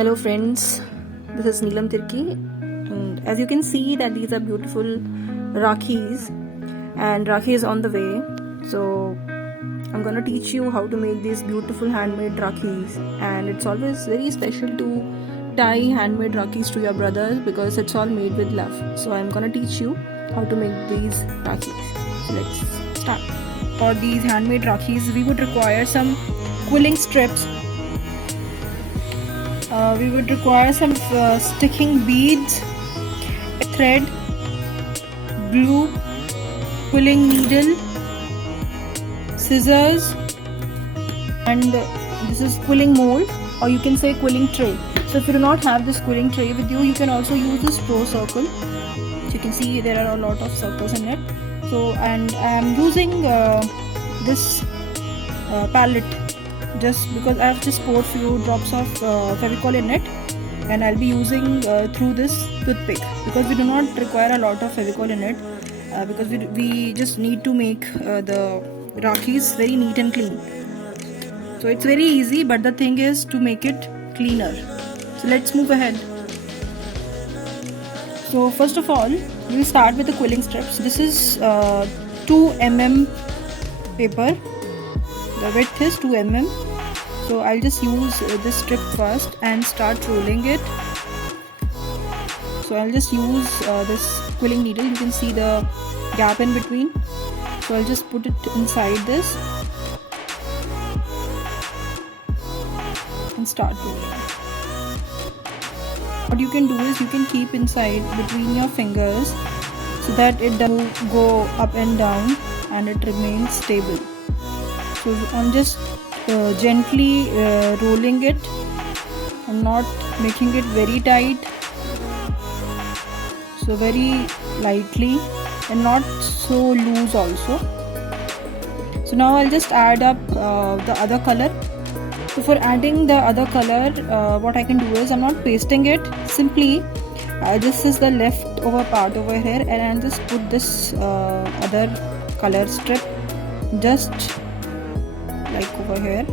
Hello friends, this is Neelam Tirki, and as you can see that these are beautiful Rakhis, and Rakhi is on the way. So I'm gonna teach you how to make these beautiful handmade Rakhis, and it's always very special to tie handmade Rakhis to your brothers because it's all made with love. So I'm gonna teach you how to make these Rakhis. So let's start. For these handmade Rakhis, we would require some quilling strips. We would require some sticking beads, thread, glue, quilling needle, scissors, and this is quilling mold, or you can say quilling tray. So if you do not have this quilling tray with you, you can also use this pro circle. So you can see there are a lot of circles in it. So and I am using this palette just because I have just poured few drops of Fevicol in it, and I'll be using through this toothpick because we do not require a lot of Fevicol in it because we just need to make the Rakhis very neat and clean. So it's very easy, but the thing is to make it cleaner. So let's move ahead. So first of all, we'll start with the quilling strips. This is 2 mm paper. The width is 2 mm. So I'll just use this strip first and start rolling it. So I'll just use this quilling needle. You can see the gap in between. So I'll just put it inside this and start rolling. What you can do is you can keep inside between your fingers so that it doesn't go up and down and it remains stable. So I'm just gently rolling it. I'm not making it very tight, so very lightly and not so loose also. So now I'll just add up the other color. So for adding the other color, what I can do is I'm not pasting it. Simply this is the leftover part over here, and I'll just put this other color strip just like over here.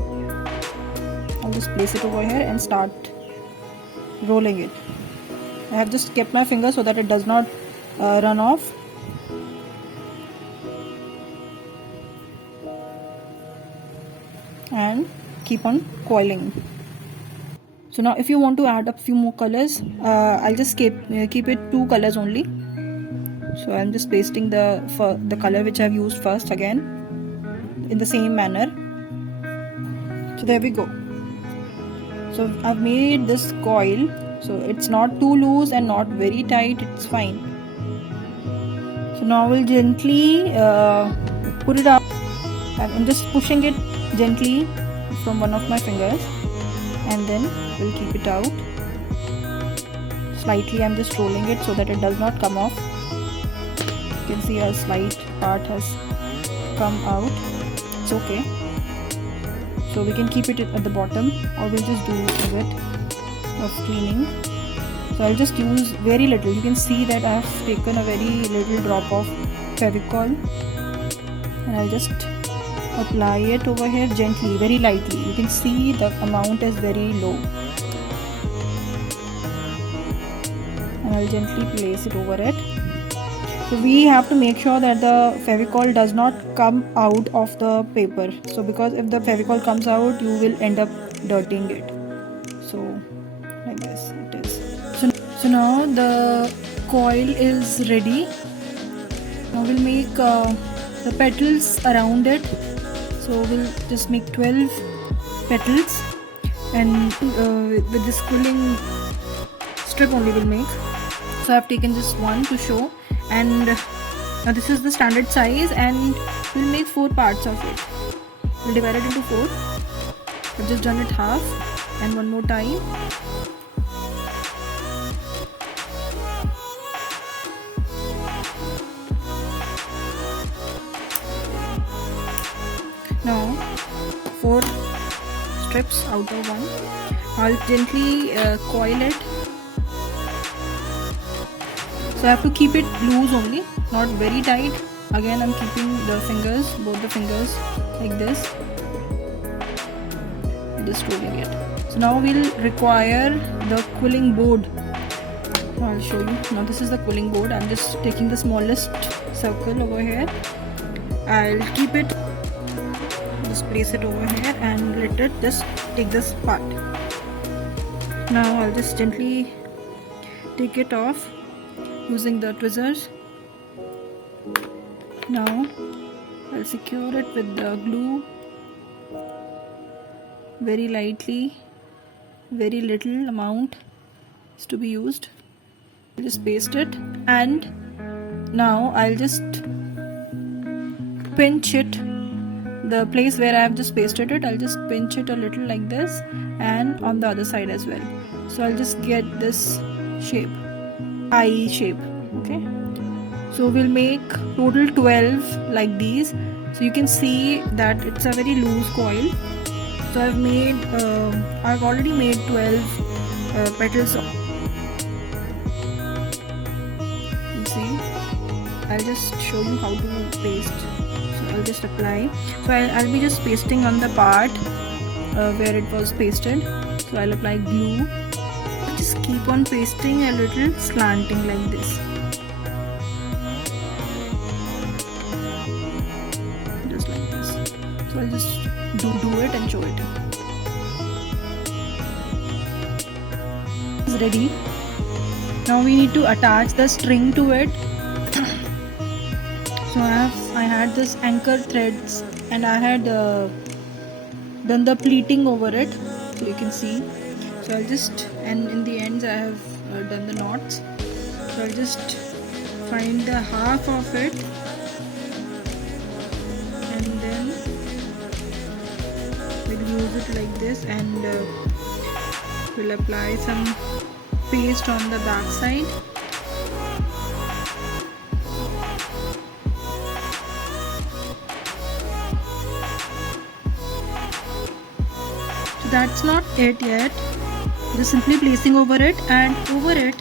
I'll just place it over here and start rolling it. I have just kept my finger so that it does not run off. And keep on coiling. So now if you want to add up few more colors, I'll just keep it 2 colors only. So I'm just pasting the color which I've used first again in the same manner. So there we go. So I've made this coil, so it's not too loose and not very tight, it's fine. So now we'll gently put it up. I'm just pushing it gently from one of my fingers, and then we'll keep it out. Slightly I'm just rolling it so that it does not come off. You can see a slight part has come out. It's okay. So we can keep it at the bottom, or we'll just do a bit of cleaning. So I'll just use very little. You can see that I have taken a very little drop of Fevicol, and I'll just apply it over here gently, very lightly. You can see the amount is very low, and I'll gently place it over it. So we have to make sure that the Fevicol does not come out of the paper. So because if the Fevicol comes out, you will end up dirtying it. So like this it is. So now the coil is ready. Now we'll make the petals around it. So we'll just make 12 petals, and with this quilling strip only we'll make. So I've taken just one to show, and now this is the standard size, and we'll make 4 parts of it. We'll divide it into 4. I've just done it half, and one more time. Now 4 strips out of one. I'll gently coil it. So I have to keep it loose only, not very tight. Again I'm keeping the fingers, both the fingers like this, just rolling it. So So now we'll require the quilling board. I'll show you. Now this is the quilling board. I'm just taking the smallest circle over here. I'll keep it, just place it over here and let it just take this part. Now I'll just gently take it off using the tweezers. Now I'll secure it with the glue very lightly. Very little amount is to be used. Just paste it, and now I'll just pinch it. The place where I have just pasted it, I'll just pinch it a little like this, and on the other side as well. So I'll just get this shape, eye shape. Okay, so we'll make total 12 like these. So you can see that it's a very loose coil. So I've already made 12 petals. You see, I'll just show you how to paste. So I'll just apply. So I'll be just pasting on the part where it was pasted. So I'll apply glue. Just keep on pasting a little slanting like this. Just like this. So I'll just do it and show it. It's ready. Now we need to attach the string to it. So I had this anchor threads, and I had done the pleating over it, so you can see. So I'll just, and in the ends I have done the knots. So I'll just find the half of it, and then we'll use it like this, and we'll apply some paste on the back side. So that's not it yet. Just simply placing over it, and over it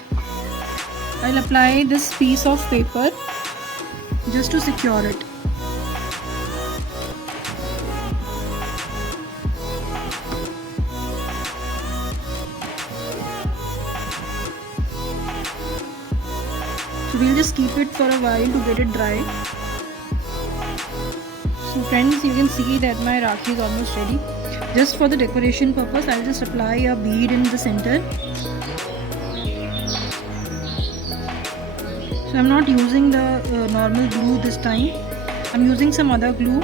I'll apply this piece of paper just to secure it. So we'll just keep it for a while to get it dry. So friends, you can see that my Rakhi is almost ready. Just for the decoration purpose, I'll just apply a bead in the center. So I'm not using the normal glue this time. I'm using some other glue,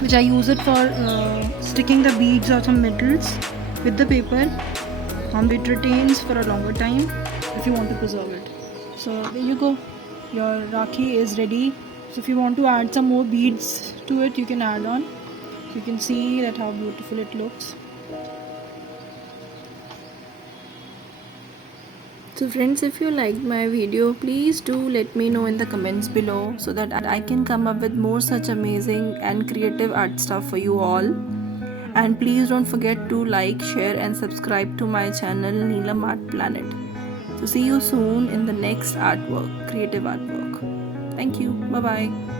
which I use it for sticking the beads or some metals with the paper. It retains for a longer time if you want to preserve it. So there you go. Your Rakhi is ready. So if you want to add some more beads to it, you can add on. You can see that how beautiful it looks. So friends, if you liked my video, please do let me know in the comments below so that I can come up with more such amazing and creative art stuff for you all. And please don't forget to like, share and subscribe to my channel Neelam Art Planet. So see you soon in the next artwork, creative artwork. Thank you. Bye bye.